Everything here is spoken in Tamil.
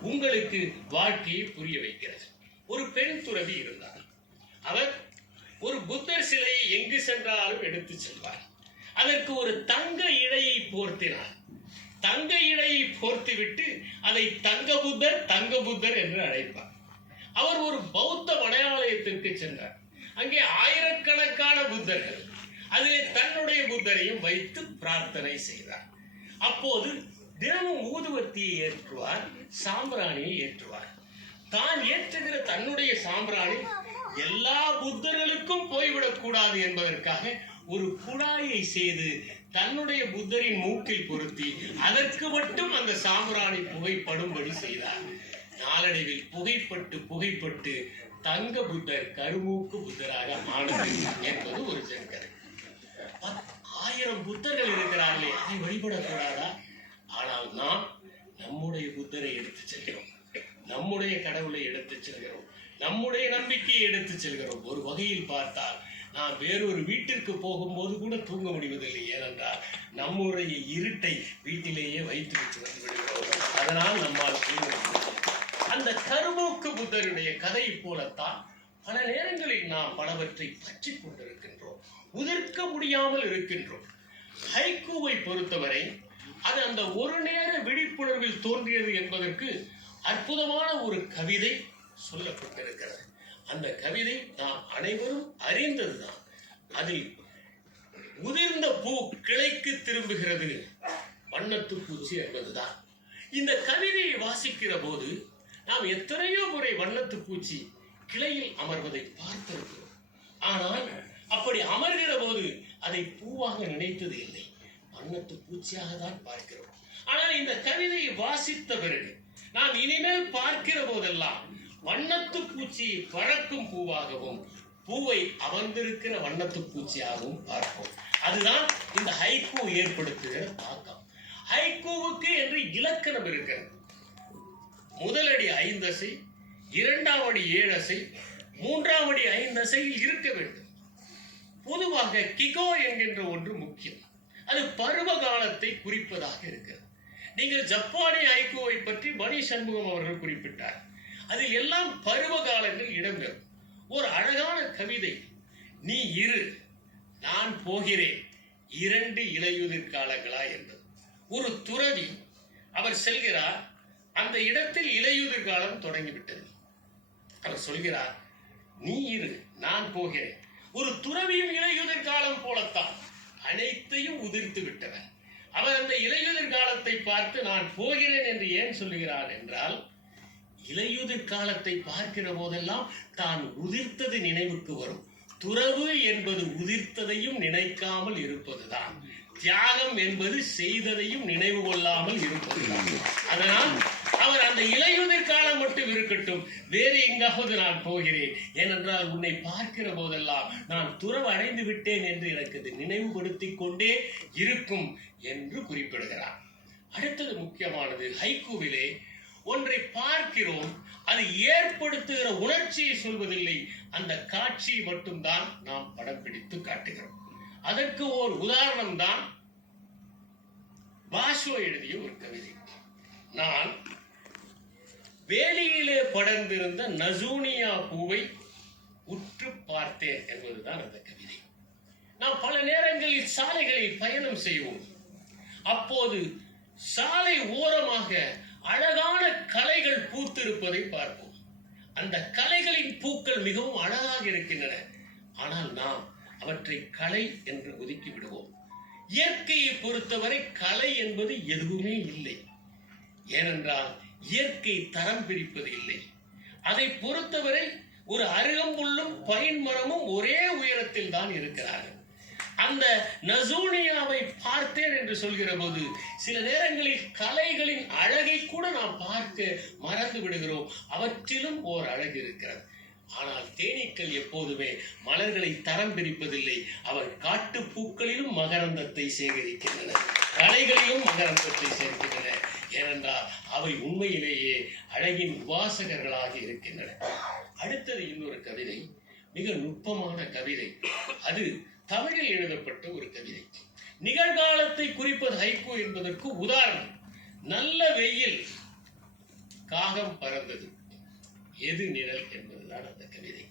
உங்களுக்கு வாழ்க்கையை புரிய வைக்கிறது. ஒரு பெண் துறவி இருந்தார். அவர் ஒரு புத்தர் சிலையை எங்கு சென்றாலும் எடுத்து செல்வார். அதற்கு ஒரு தங்க இழையை போர்த்தினார். தங்க இழையை போர்த்திவிட்டு அதை தங்க புத்தர் தங்க புத்தர் என்று அழைப்பார். அவர் ஒரு பௌத்த வடையாலயத்திற்கு சென்றார். அங்கே ஆயிரக்கணக்கான புத்தர்கள். அதிலே தன்னுடைய புத்தரையும் வைத்து பிரார்த்தனை செய்தார். அப்போது தினமும் ஊதுவத்தியை ஏற்றுவார் சாம்பிராணியை ஏற்றுவார். தான் ஏற்றுகிற தன்னுடைய சாம்பிராணி எல்லா புத்தர்களுக்கும் போய்விடக்கூடாது என்பதற்காக ஒரு குழாயை செய்து தன்னுடைய புத்தரின் மூக்கில் பொருத்தி அதற்கு மட்டும் அந்த சாம்பிராணி புகைப்படும்படி செய்தார். நாளடைவில் புகைப்பட்டு புகைப்பட்டு தங்க புத்தர் கருமூக்கு புத்தராக ஆனது என்பது ஒரு ஜங்கர் ஆயிரம் புத்தர்கள் இருக்கிறார்களே அதை வழிபடக்கூடாதா ஆனால் நாம் நம்முடைய புத்தரை எடுத்து செல்கிறோம். நம்முடைய கடவுளை எடுத்து செல்கிறோம். நம்முடைய நம்பிக்கையை எடுத்து செல்கிறோம். ஒரு வகையில் பார்த்தால் நாம் வேறொரு வீட்டிற்கு போகும்போது கூட தூங்க முடிவதில்லை. ஏனென்றால் நம்முடைய இருட்டை வீட்டிலேயே வைத்து வச்சு வந்து விடுகிறோம். அதனால் நம்மால் தூங்க அந்த கருமூக்கு புத்தருடைய கதை போலத்தான் பல நேரங்களில் நாம் பலவற்றை பற்றி கொண்டிருக்கின்றோம். உதிர்க்க முடியாமல் இருக்கின்றோம். ஹைக்கூவை பொறுத்தவரை அது அந்த ஒரு நேர விழிப்புணர்வில் தோன்றியது என்பதற்கு அற்புதமான ஒரு கவிதை சொல்லப்பட்டிருக்கிறது. அந்த கவிதை நாம் அனைவரும் அறிந்ததுதான். அதில் உதிர்ந்த பூ கிளைக்கு திரும்புகிறது. வண்ணத்து பூச்சி என்பதுதான். இந்த கவிதையை வாசிக்கிற போது நாம் எத்தனையோ முறை வண்ணத்து பூச்சி கிளையில் அமர்வதை பார்த்திருக்கிறோம். ஆனால் அப்படி அமர்கிற போது அதை பூவாக நினைத்தது இல்லை. வண்ணத்து பூச்சியாக தான் பார்க்கிறோம். ஆனால் இந்த கவிதையை வாசித்த பிறகு நாம் இனிமேல் பார்க்கிற போதெல்லாம் வண்ணத்து பூச்சி பறக்கும் பூவாகவும் பூவை அமர்ந்திருக்கிற வண்ணத்து பூச்சியாகவும் பார்ப்போம். அதுதான் இந்த ஹைக்கூ ஏற்படுத்துகிற தாக்கம். ஹைக்கூவுக்கு என்று இலக்கணம் இருக்கிறது. முதலடி ஐந்தசை இரண்டாவடி ஏழசை மூன்றாவடி ஐந்தசையில் இருக்க வேண்டும். பொதுவாக கிகோ என்கின்ற ஒன்று முக்கியம். அது பருவ காலத்தை குறிப்பதாக இருக்கிறது. நீங்கள் ஜப்பானிய ஐகோவை பற்றி மணி சண்முகம் அவர்கள் குறிப்பிட்டார். அதில் எல்லாம் பருவ காலங்கள் இடம்பெறும். ஒரு அழகான கவிதை நீ இரு நான் போகிறேன் இரண்டு இலையுதிர் காலங்களா என்பது. ஒரு துறவி அவர் செல்கிறார் அந்த இடத்தில் இலையுதிர் காலம் தொடங்கிவிட்டது. அவர் சொல்கிறார் நீ இரு நான் போகிறேன். ஒரு துறவியும் இலையுதிர் காலம் போலத்தான். அனைத்தையும் உதிர்த்து விட்டவன் அவர் அந்த இலையுதிர் காலத்தை பார்த்து நான் போகிறேன் என்று ஏன் சொல்லுகிறான் என்றால் இலையுதிர் காலத்தை பார்க்கிற போதெல்லாம் தான் உதிர்த்தது நினைவுக்கு வரும். துறவு என்பது உதிர்த்ததையும் நினைக்காமல் இருப்பதுதான். தியாகம் என்பது செய்ததையும் நினைவு கொள்ளாமல் இருப்பதுதான். அதனால் அவர் அந்த இலையுதிர் காலம் மட்டும் இருக்கட்டும் வேறு எங்காவது நான் போகிறேன். ஏனென்றால் உன்னை பார்க்கிற போதெல்லாம் நான் துறவு அடைந்து விட்டேன் என்று எனக்கு நினைவுபடுத்திக் கொண்டே இருக்கும் என்று குறிப்பிடுகிறார். அடுத்தது முக்கியமானது ஹைக்கூவிலே ஒன்றை பார்க்கிறோம் அது ஏற்படுத்துகிற உணர்ச்சியை சொல்வதில்லை. அந்த காட்சியை மட்டும்தான் நாம் படம் பிடித்து காட்டுகிறோம். அதற்கு ஓர் உதாரணம் தான் பாஷோ எழுதிய ஒரு கவிதை. நான் வேலியிலே படர்ந்திருந்த நசூனியா பூவை உற்று பார்த்தேன் என்பதுதான் அந்த கவிதை. நாம் பல நேரங்களில் சாலைகளில் பயணம் செய்வோம். அப்போது சாலை ஓரமாக அழகான கலைகள் பூத்திருப்பதை பார்ப்போம். அந்த கலைகளின் பூக்கள் மிகவும் அழகாக இருக்கின்றன. ஆனால் நாம் அவற்றை கலை என்று ஒதுக்கி விடுவோம். இயற்கையை பொறுத்தவரை கலை என்பது எதுவுமே இல்லை. ஏனென்றால் இயற்கை தரம் பிரிப்பது இல்லை. அதை பொறுத்தவரை ஒரு அருகம்புல்லும் பைன் மரமும் ஒரே உயரத்தில் தான் இருக்கிறார்கள். அந்த நசூனியாவை பார்த்தேன் என்று சொல்கிற போது சில நேரங்களில் கலைகளின் அழகை கூட நாம் பார்க்க மறந்து விடுகிறோம். அவற்றிலும் ஓர் அழகு இருக்கிறது. ஆனால் தேனீக்கள் எப்போதுமே மலர்களை தரம் பிரிப்பதில்லை அவர் காட்டுப் பூக்களிலும் மகரந்தத்தை சேகரிக்கின்றன. கலைகளிலும் மகரந்தத்தை சேர்க்கின்றன. ஏனென்றால் அவை உண்மையிலேயே அழகின் உபாசகர்களாக இருக்கின்றன. அடுத்தது இன்னொரு கவிதை மிக நுட்பமான கவிதை. அது தமிழில் எழுதப்பட்ட ஒரு கவிதை. நிகழ்காலத்தை குறிப்பது ஹைக்கூ என்பதற்கு உதாரணம். நல்ல வெயில் காகம் பறந்தது. எது நிழல் என்பதுதான் அந்த கவிதை.